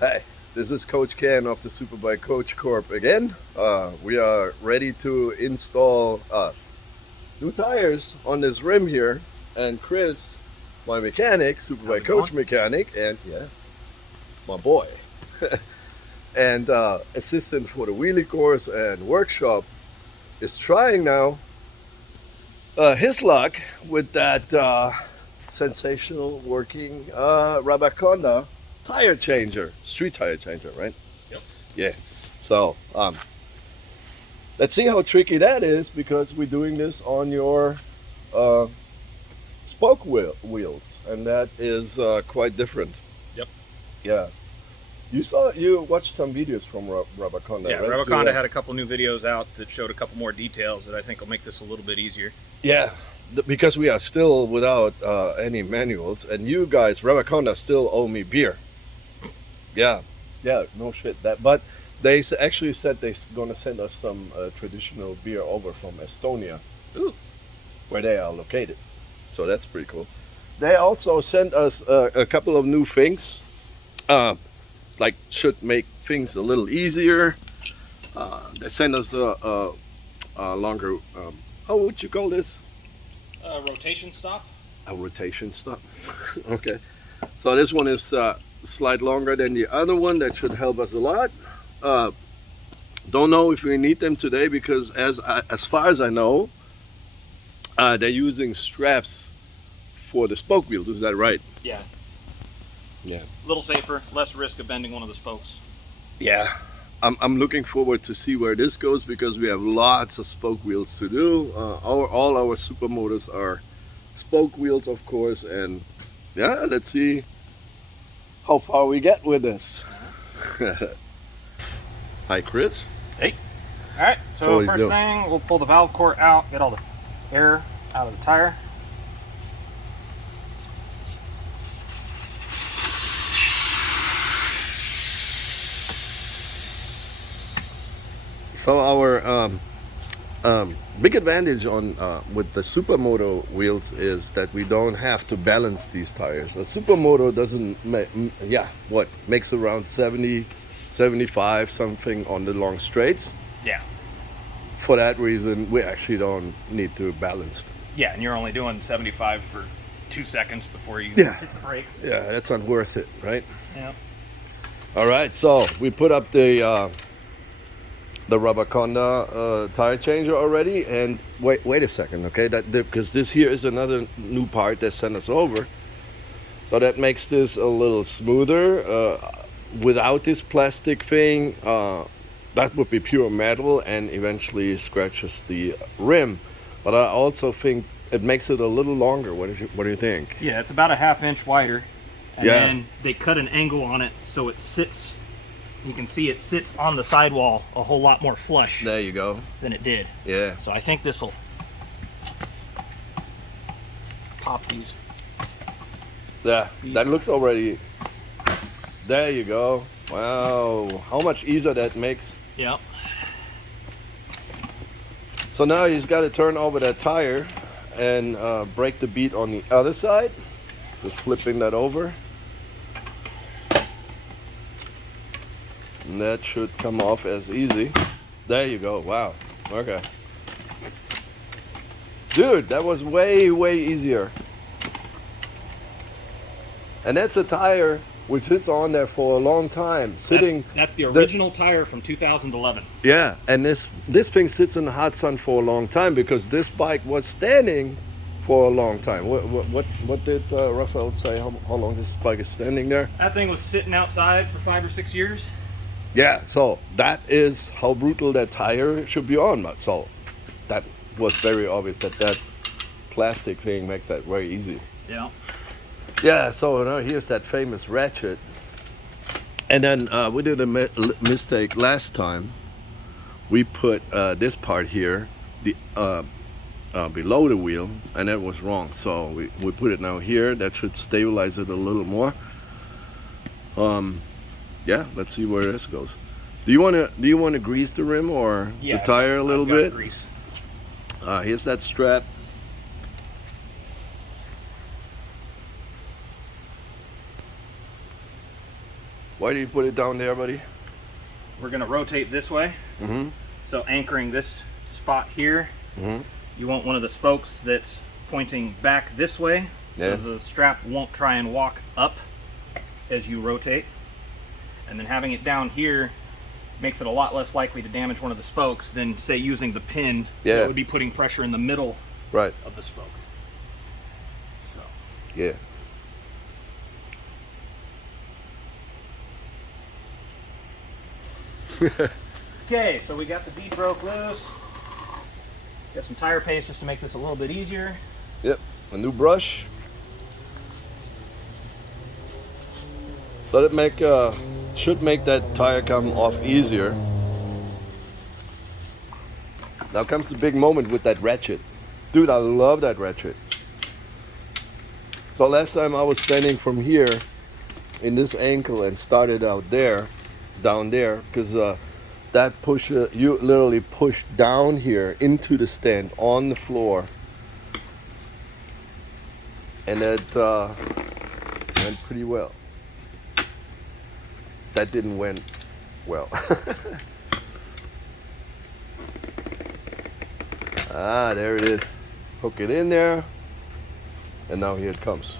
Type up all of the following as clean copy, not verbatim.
Hey, this is Coach Can of the Superbike-Coach Corp again. We are ready to install new tires on this rim here. And Chris, my mechanic, Superbike-Coach mechanic, and yeah, my boy, and assistant for the wheelie course and workshop, is trying now his luck with that sensational working Rabaconda tire changer, street tire changer, right? Yep. Yeah. So let's see how tricky that is, because we're doing this on your uh, spoke wheels, and that is quite different. Yep. Yeah. You watched some videos from Rabaconda, Yeah, right? Rabaconda had a couple new videos out that showed a couple more details that I think will make this a little bit easier. Yeah, because we are still without any manuals, and you guys, Rabaconda, still owe me beer. Yeah, yeah, no shit. But they actually said they're gonna send us some traditional beer over from Estonia, Ooh. where they are located. So that's pretty cool. They also sent us a couple of new things, like should make things a little easier. They sent us a longer, how would you call this? Rotation stop? A rotation stop. Okay. So this one is slight longer than the other one. That should help us a lot. Don't know if we need them today, because as far as I know, they're using straps for the spoke wheels. Is that right? Yeah. Yeah. A little safer, less risk of bending one of the spokes. Yeah. I'm looking forward to see where this goes, because we have lots of spoke wheels to do. All our supermotors are spoke wheels, of course, and yeah, let's see how far we get with this. Hi, Chris. Hey. All right, So so what do you first do? thing, we'll pull the valve core out, get all the air out of the tire. So our big advantage on with the supermoto wheels is that we don't have to balance these tires. The supermoto doesn't makes around 70, 75 something on the long straights. Yeah. For that reason, we actually don't need to balance. Yeah, and you're only doing 75 for 2 seconds before you Yeah. hit the brakes. Yeah, that's not worth it, right? Yeah. All right, so we put up the Rabaconda tire changer already, and wait a second, okay? Because this here is another new part they sent us over, so that makes this a little smoother. Without this plastic thing, that would be pure metal and eventually scratches the rim. But I also think it makes it a little longer. What do you think? Yeah, it's about a 1/2 inch wider. And Yeah. then they cut an angle on it so it sits, you can see it sits on the sidewall a whole lot more flush There you go. than it did. Yeah. So I think this will pop these. Yeah, that looks already. There you go. Wow, how much easier that makes. Yep. So now he's got to turn over that tire and break the bead on the other side. Just flipping that over. And that should come off as easy. There you go. Wow. Okay. Dude, that was way, way easier. And that's a tire which sits on there for a long time. That's the original tire from 2011. Yeah, and this thing sits in the hot sun for a long time, because this bike was standing for a long time. What did Raphael say? How long this bike is standing there? That thing was sitting outside for 5 or 6 years. Yeah, so that is how brutal that tire should be on. So that was very obvious that plastic thing makes that very easy. Yeah. Yeah, so now here's that famous ratchet. And then we did a mistake last time. We put this part here below the wheel, and that was wrong. So we put it now here. That should stabilize it a little more. Yeah, let's see where this goes. Do you want to grease the rim or the tire a little bit? Grease. Here's that strap. Why do you put it down there, buddy? We're gonna rotate this way. So anchoring this spot here, you want one of the spokes that's pointing back this way, so the strap won't try and walk up as you rotate. And then having it down here makes it a lot less likely to damage one of the spokes than, say, using the pin that would be putting pressure in the middle of the spoke. So. Yeah. Okay, so we got the bead broke loose. Got some tire paste just to make this a little bit easier. Yep, a new brush. Let it make, should make that tire come off easier. Now comes the big moment with that ratchet. Dude, I love that ratchet. So last time I was standing from here in this ankle and started out there, down there, because that push, you literally push down here into the stand on the floor, and that went pretty well. That didn't went well. Ah, there it is. Hook it in there, and now here it comes,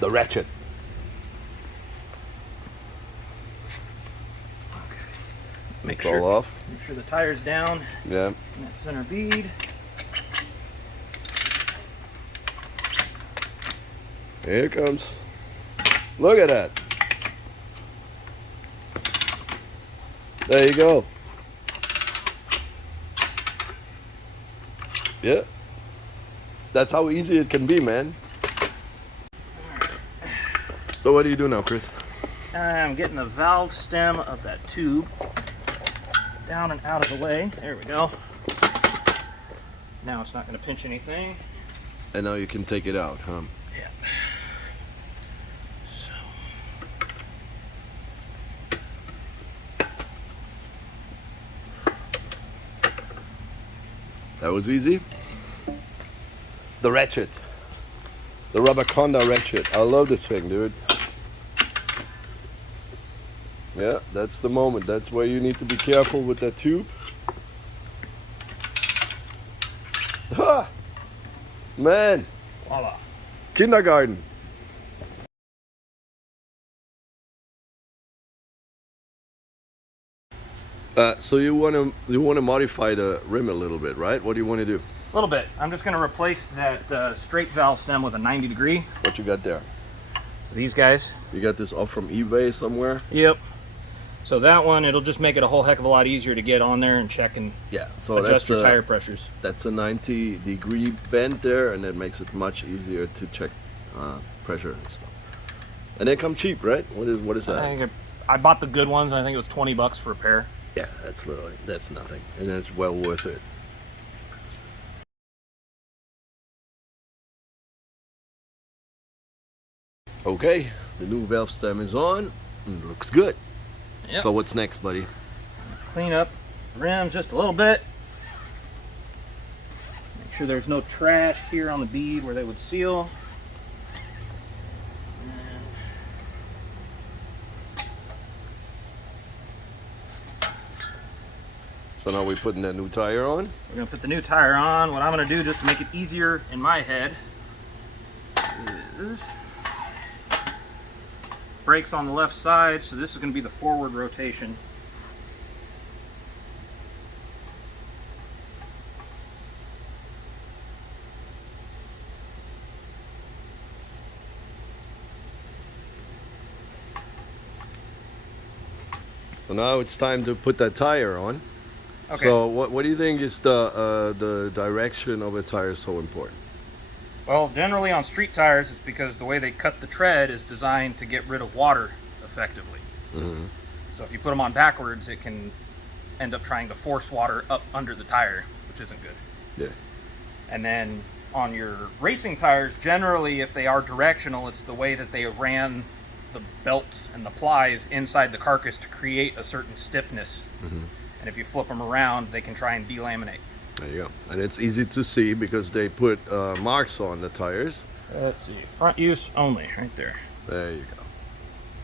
the ratchet. Make it's sure, all off. Make sure the tire's down. Yeah. And that center bead. Here it comes. Look at that. There you go. Yeah. That's how easy it can be, man. So what do you do now, Chris? I'm getting the valve stem of that tube down and out of the way. There we go. Now it's not going to pinch anything. And now you can take it out, huh? Yeah. That was easy. The ratchet. The Rabaconda ratchet. I love this thing, dude. Yeah, that's the moment. That's where you need to be careful with that tube. Ha! Man! Voila. Kindergarten. So you wanna modify the rim a little bit, right? What do you want to do? A little bit. I'm just going to replace that straight valve stem with a 90 degree. What you got there? These guys. You got this off from eBay somewhere? Yep. So that one, it'll just make it a whole heck of a lot easier to get on there and check and adjust your tire pressures. That's a 90-degree bend there, and it makes it much easier to check pressure and stuff. And they come cheap, right? What is that? I bought the good ones. I think it was 20 bucks for a pair. Yeah, that's nothing, and it's well worth it. Okay, the new valve stem is on and it looks good. Yep. So what's next, buddy? Clean up the rims just a little bit. Make sure there's no trash here on the bead where they would seal. So now we're putting that new tire on. We're gonna put the new tire on. What I'm gonna do, just to make it easier in my head, is brakes on the left side, so this is gonna be the forward rotation. So now it's time to put that tire on. Okay. So what do you think is the direction of a tire so important? Well, generally on street tires, it's because the way they cut the tread is designed to get rid of water effectively. Mm-hmm. So if you put them on backwards, it can end up trying to force water up under the tire, which isn't good. Yeah. And then on your racing tires, generally, if they are directional, it's the way that they ran the belts and the plies inside the carcass to create a certain stiffness. Mm-hmm. And if you flip them around, they can try and delaminate. There you go. And it's easy to see because they put marks on the tires. Let's see, front use only, right there. There you go.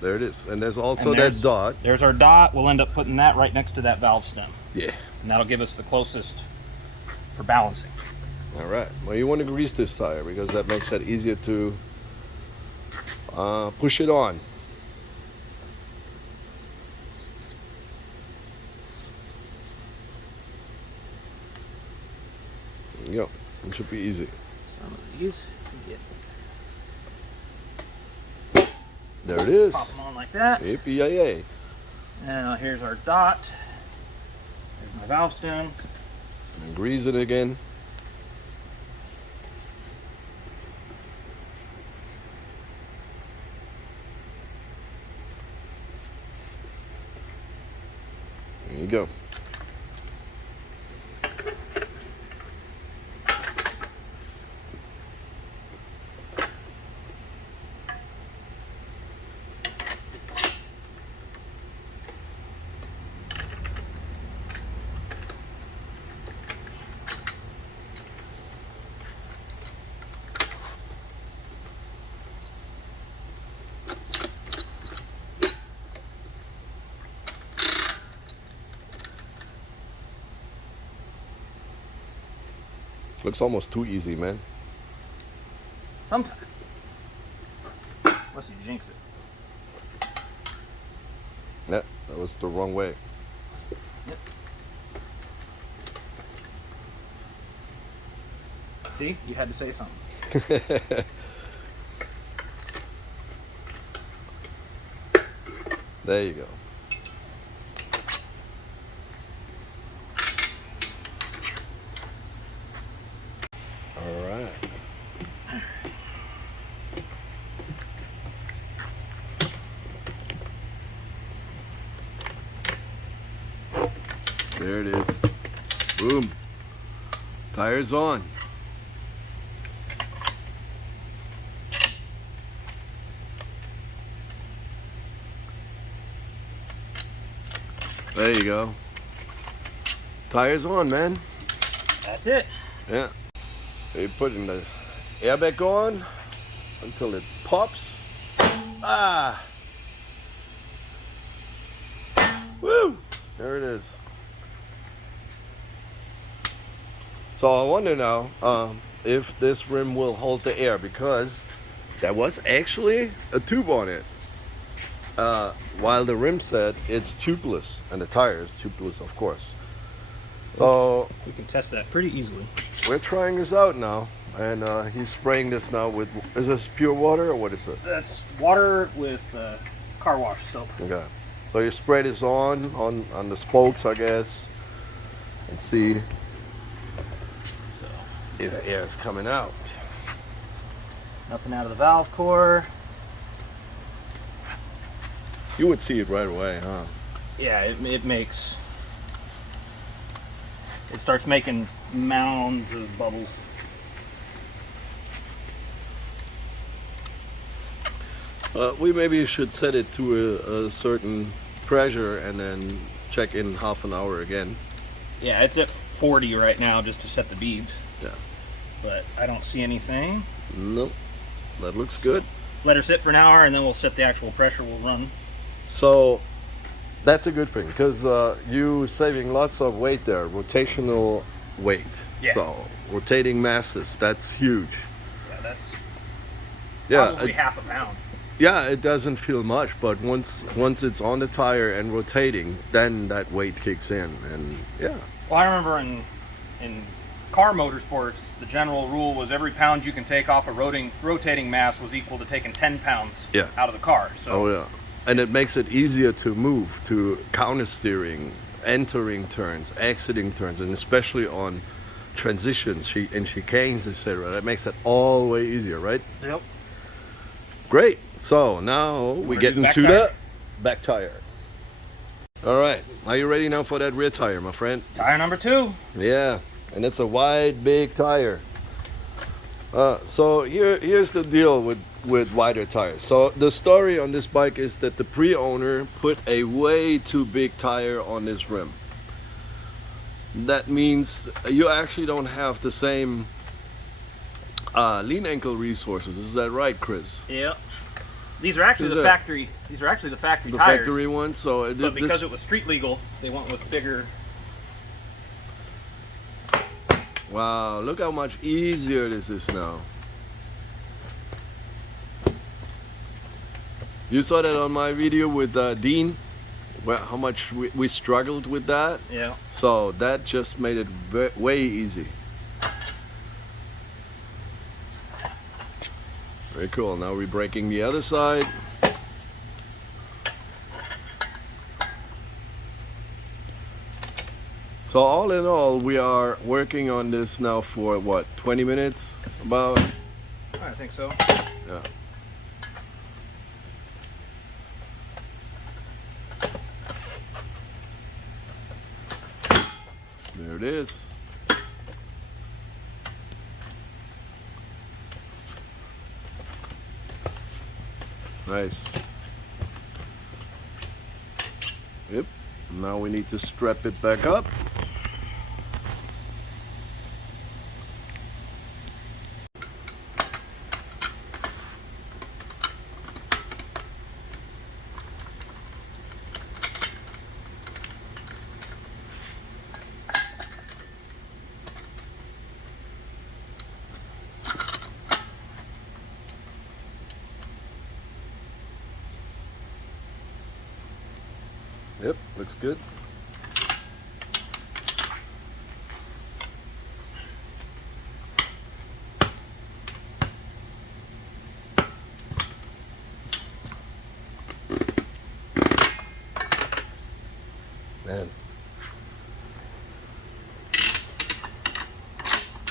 there it is. And there's also And that dot. There's our dot. We'll end up putting that right next to that valve stem. Yeah. And that'll give us the closest for balancing. All right. Well, you want to grease this tire because that makes it easier to push it on. There you go. It should be easy. Some of these you get. There it is. Pop them on like that. Yippee-yay-yay. Now here's our dot. There's my valve stem. And grease it again. There you go. Looks almost too easy, man. Sometimes. Unless you jinx it. Yeah, that was the wrong way. Yep. See, you had to say something. There you go. All right. There it is. Boom. Tires on. There you go. Tires on, man. That's it. Yeah. You're putting the airbag on until it pops. Ah! Woo! There it is. So I wonder now if this rim will hold the air, because there was actually a tube on it. While the rim said it's tubeless, and the tire is tubeless, of course. So We can test that pretty easily. we're trying this out now, and he's spraying this now with, is this pure water or what is this? That's water with car wash soap. Okay. So you spray this on the spokes, I guess, and see So, if air is coming out. nothing out of the valve core. You would see it right away, huh? Yeah, it makes... It starts making mounds of bubbles. We maybe should set it to a certain pressure and then check in half an hour again. Yeah, it's at 40 right now just to set the beads. Yeah. But I don't see anything. Nope. That looks good. Let her sit for an hour and then we'll set the actual pressure we'll run. So that's a good thing, because you saving lots of weight there, rotational weight. Yeah. So rotating masses, that's huge. Yeah, that's Yeah. probably half a pound. Yeah, it doesn't feel much, but once it's on the tire and rotating, then that weight kicks in, and yeah. Well, I remember in car motorsports, the general rule was every pound you can take off a rotating mass was equal to taking 10 pounds Yeah. out of the car. So Oh yeah. And it makes it easier to move, to counter steering, entering turns, exiting turns, and especially on transitions and chicanes, etc. That makes it all way easier, right? Yep. Great. So now we Wanna get do back into tire? the back tire. All right. Are you ready now for that rear tire, my friend? Tire number 2. Yeah. And it's a wide, big tire. So here's the deal with wider tires. So the story on this bike is that the pre-owner put a way too big tire on this rim. That means you actually don't have the same lean ankle resources. Is that right, Chris? Yep. These are actually the factory. These are actually the factory The tires. factory ones. So But because it was street legal, they went with bigger. Wow, look how much easier this is now. You saw that on my video with Dean, how much we struggled with that. Yeah. So that just made it way easy. Very cool. Now we're breaking the other side. So all in all, we are working on this now for what, 20 minutes? About? I think so. Yeah. There it is. Nice. Yep. Now we need to strap it back up. Yep, looks good. Man,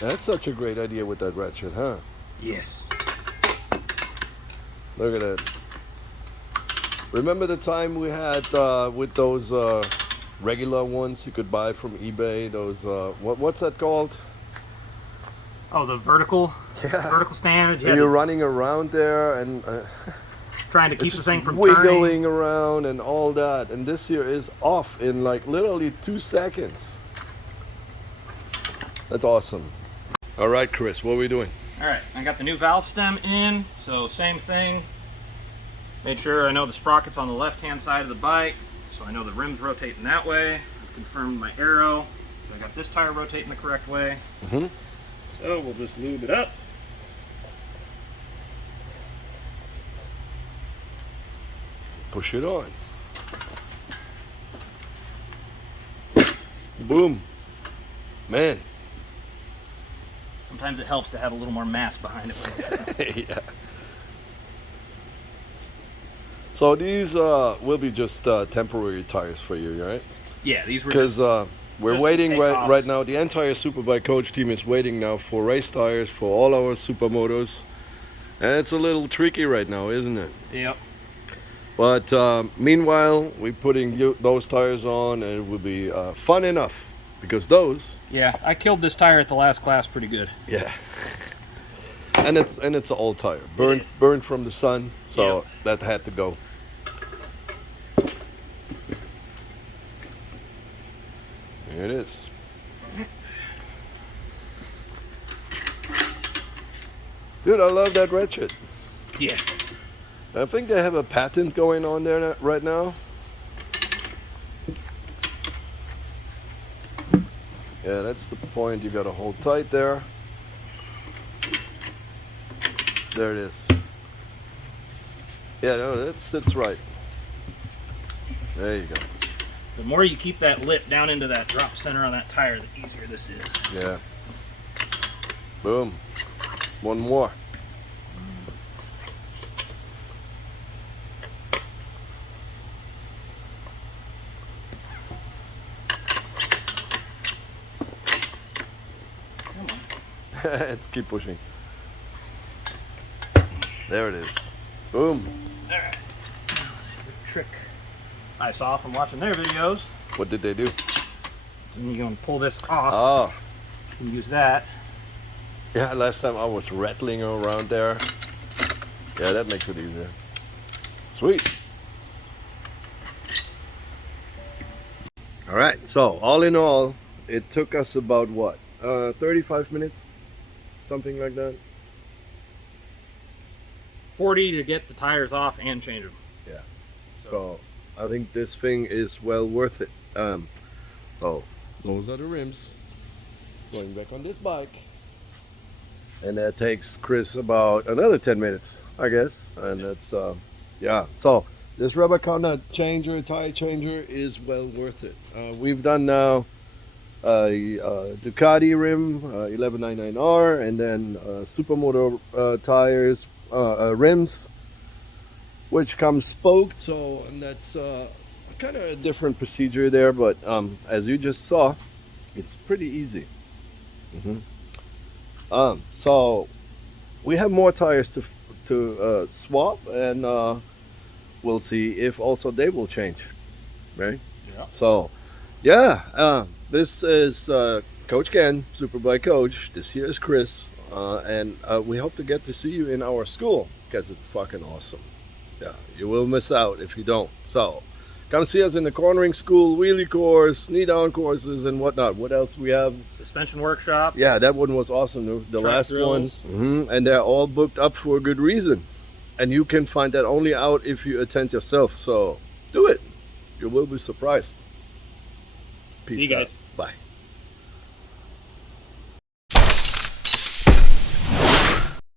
that's such a great idea with that ratchet, huh? Yes. Look at that. Remember the time we had with those regular ones you could buy from eBay? Those what's that called? Oh, the vertical. Yeah. Vertical stand. And you're running around there and trying to keep the thing from wiggling turning. around and all that. And this here is off in like literally 2 seconds. That's awesome. All right, Chris, what are we doing? All right, I got the new valve stem in, so same thing. Made sure I know the sprocket's on the left-hand side of the bike, so I know the rim's rotating that way. I've confirmed my arrow. I got this tire rotating the correct way. Mm-hmm. So we'll just lube it up. Push it on. Boom. Man. Sometimes it helps to have a little more mass behind it. Yeah. So these will be just temporary tires for you, right? Yeah, these were because we're just waiting takeoffs. right now. The entire Superbike-Coach team is waiting now for race tires for all our supermotos, and it's a little tricky right now, isn't it? Yep. But meanwhile, we're putting those tires on, and it will be fun enough because those. Yeah, I killed this tire at the last class pretty good. Yeah. And it's an old tire, burned from the sun, so Yep. that had to go. There it is. Dude, I love that ratchet. Yeah. I think they have a patent going on there right now. Yeah, that's the point. You got to hold tight there. There it is. Yeah, no, that sits right. There you go. The more you keep that lift down into that drop center on that tire, the easier this is. Yeah. Boom. One more. Come on. Let's keep pushing. There it is. Boom. All right. Trick I saw from watching their videos. What did they do? And you're going to pull this off. Oh. You can use that. Yeah, last time I was rattling around there. Yeah, that makes it easier. Sweet. All right, so all in all, it took us about what? 35 minutes? Something like that. $40 to get the tires off and change them. Yeah. So I think this thing is well worth it. So those are the rims. Going back on this bike. And that takes Chris about another 10 minutes, I guess. And that's, yeah. So this Rabaconda tire changer is well worth it. We've done now Ducati rim, 1199R, and then Supermoto tires, rims, which comes spoked. So, and that's kind of a different procedure there, but as you just saw, it's pretty easy. So we have more tires to swap, and we'll see if also they will change, right? Yeah. So, yeah, this is Coach Ken, Superbike-Coach. This here is Chris, and we hope to get to see you in our school because it's fucking awesome. Yeah, you will miss out if you don't. So, come see us in the cornering school, wheelie course, knee down courses, and whatnot. What else we have? Suspension workshop. Yeah, that one was awesome. The Track last drills. one. And they're all booked up for a good reason. And you can find that only out if you attend yourself. So do it. You will be surprised. Peace See you out. guys. Bye.